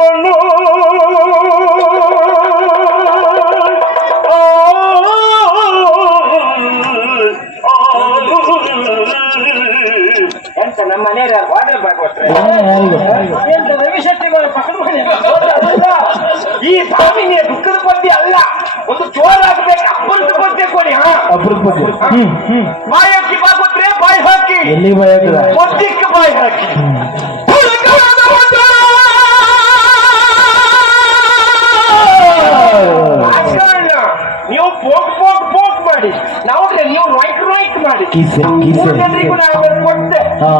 ಮಣ್ಣು ಎಂತ ನಮ್ಮ ಮನೆಯವ್ರು ಯಾರು ವಾದ್ರೆ ಬರ್ಕೊಟ್ರೆ ಎಂತ ರವಿಶೆಟ್ಟಿ ಮನೆ ಪಕ್ಕದ ಮನೆ ಅಲ್ಲ. ಈ ಸ್ವಾಮಿನಿಯ ದುಃಖದ ಪದ್ಯ ಅಲ್ಲ ಒಂದು ಜೋರಾಗಬೇಕು ಅಪ್ಪಂತ ಪದ್ಯ ಕೊಡಿ ಹಾ ಹ್ಮ್ ಹ್ಮ್ ಬಾಯಿ ಹಾಕಿ ಬಾಗುತ್ರೆ ಬಾಯಿ ಹಾಕಿ ಎಲ್ಲಿ ಭಯ ಆಗ್ತದ ಒದ್ದಿಕ್ಕೆ ಬಾಯಿ ಹಾಕಿ ಕಿಸೆ ಕಿಸೆ ಮೂರು ಜನರಿಗೂ ನಾನು ಅದನ್ನ ಕೊಟ್ಟೆ ಹಾ.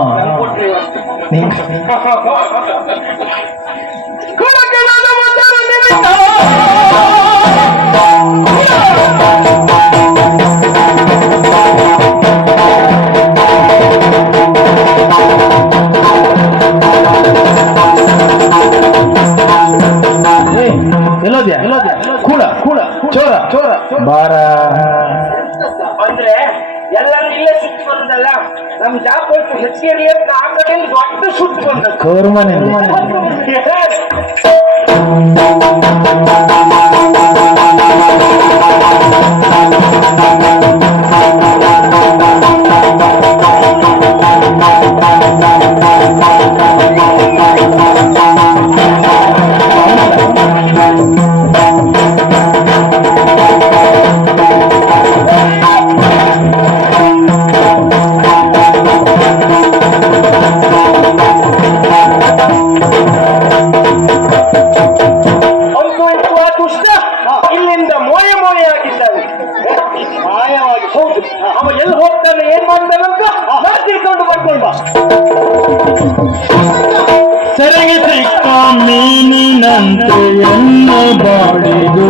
के लिए काम करें वक्त शुद्ध बन ಸಿಕ್ಕ ಮೀನಿನಂತೆ ಎನ್ನ ಬಾಡಿದು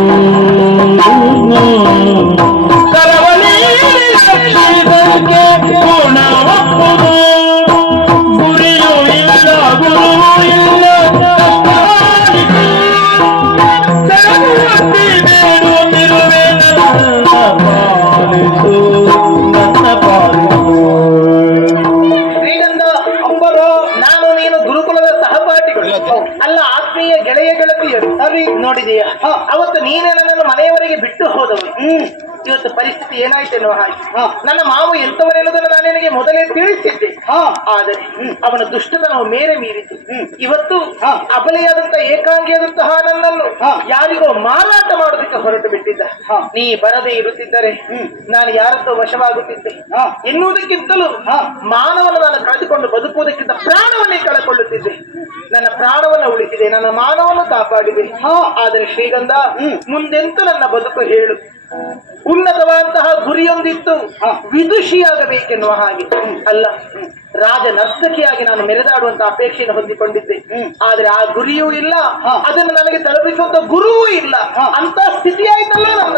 ಆತ್ಮೀಯ ಗೆಳೆಯ ಗೆಳತಿಯರು ಸರಿ ನೋಡಿದೀಯ? ಅವತ್ತು ನೀನೇ ನನ್ನನ್ನು ಮನೆಯವರೆಗೆ ಬಿಟ್ಟು ಹೋದವು ಹ್ಮ್. ಇವತ್ತು ಪರಿಸ್ಥಿತಿ ಏನಾಯ್ತು ಎನ್ನುವ ಹಾಗೆ. ನನ್ನ ಮಾವು ಎಂತವರೆನ್ನುವುದನ್ನು ನಾನು ನಿನಗೆ ಮೊದಲೇ ತಿಳಿಸಿದ್ದೆ. ಆದರೆ ಅವನ ದುಷ್ಟತನವು ಮೇರೆ ಮೀರಿತು. ಇವತ್ತು ಅಬಲೆಯಾದಂತಹ ಏಕಾಂಗಿಯಾದಂತಹ ನನ್ನನ್ನು ಯಾರಿಗೋ ಮಾರಾಟ ಮಾಡೋದಕ್ಕೆ ಹೊರಟು ಬಿಟ್ಟಿದ್ದ. ನೀ ಬರದೇ ಇರುತ್ತಿದ್ದರೆ ನಾನು ಯಾರತ್ತೋ ವಶವಾಗುತ್ತಿದ್ದೆ. ಎನ್ನುವುದಕ್ಕಿಂತಲೂ ಮಾನವನ ನಾನು ಕಳೆದುಕೊಂಡು ಬದುಕುವುದಕ್ಕಿಂತ ಪ್ರಾಣವನ್ನೇ ಕಳೆದುಕೊಳ್ಳುತ್ತಿದ್ದೆ. ನನ್ನ ಪ್ರಾಣವನ್ನು ಉಳಿಸಿದೆ. ನನ್ನ ಮಾನವನ್ನು ಕಾಪಾಡಿದೆ ಆದರೆ ಶ್ರೀಗಂಧ ಮುಂದೆಂತ ನನ್ನ ಬದುಕು ಹೇಳು. ಉನ್ನತವಾದಂತಹ ಗುರಿಯೊಂದಿತ್ತು. ವಿದುಷಿಯಾಗಬೇಕೆನ್ನುವ ಹಾಗೆ. ಅಲ್ಲ ರಾಜ ನರ್ತಕಿಯಾಗಿ ನಾನು ಮೆರೆದಾಡುವಂತ ಅಪೇಕ್ಷೆಯನ್ನು ಹೊಂದಿಕೊಂಡಿದ್ದೆ. ಆದ್ರೆ ಆ ಗುರಿಯೂ ಇಲ್ಲ. ಅದನ್ನು ನನಗೆ ತಲುಪಿಸುವಂತ ಗುರುವೂ ಇಲ್ಲ. ಅಂತ ಸ್ಥಿತಿ ಆಯ್ತಲ್ಲ ನನ್ನ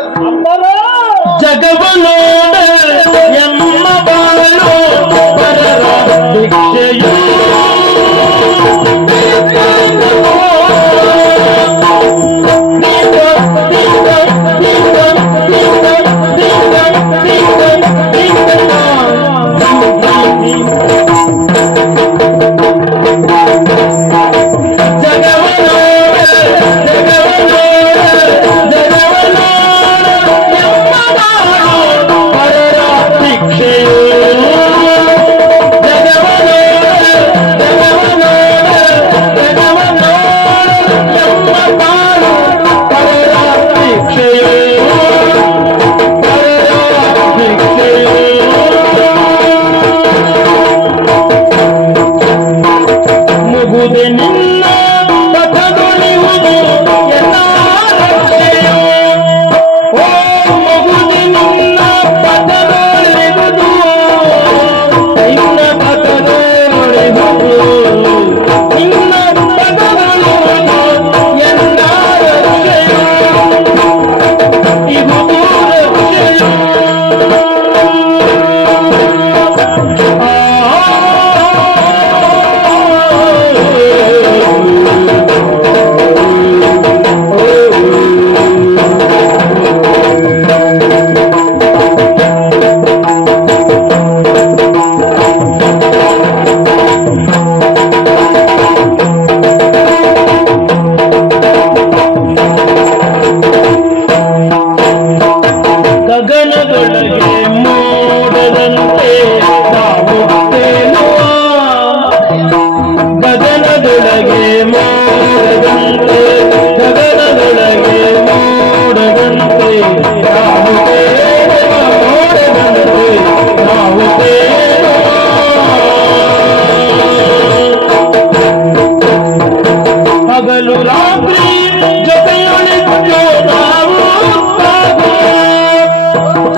ಗಗನದೊಳಗೆ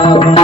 Oh,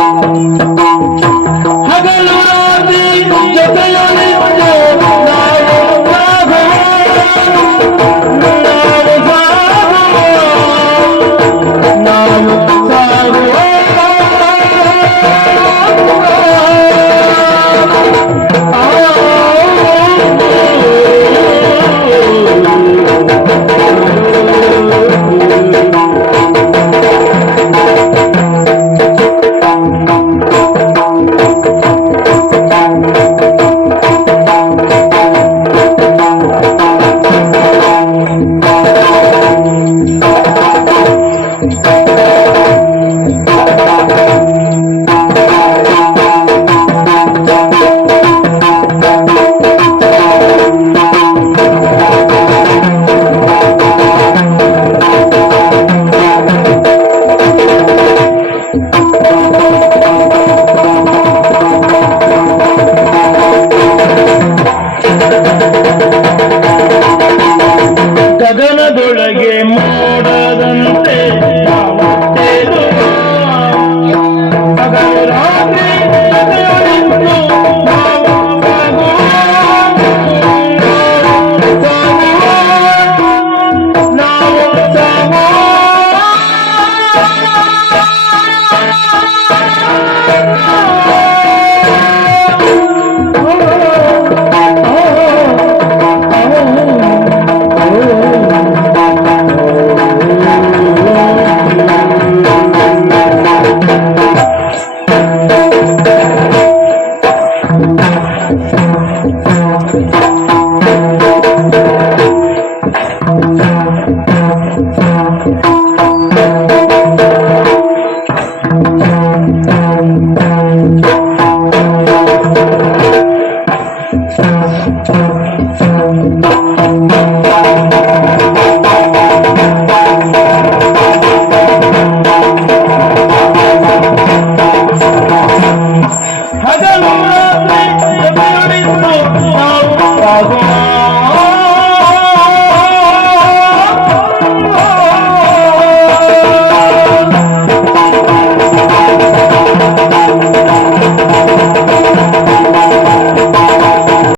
Father.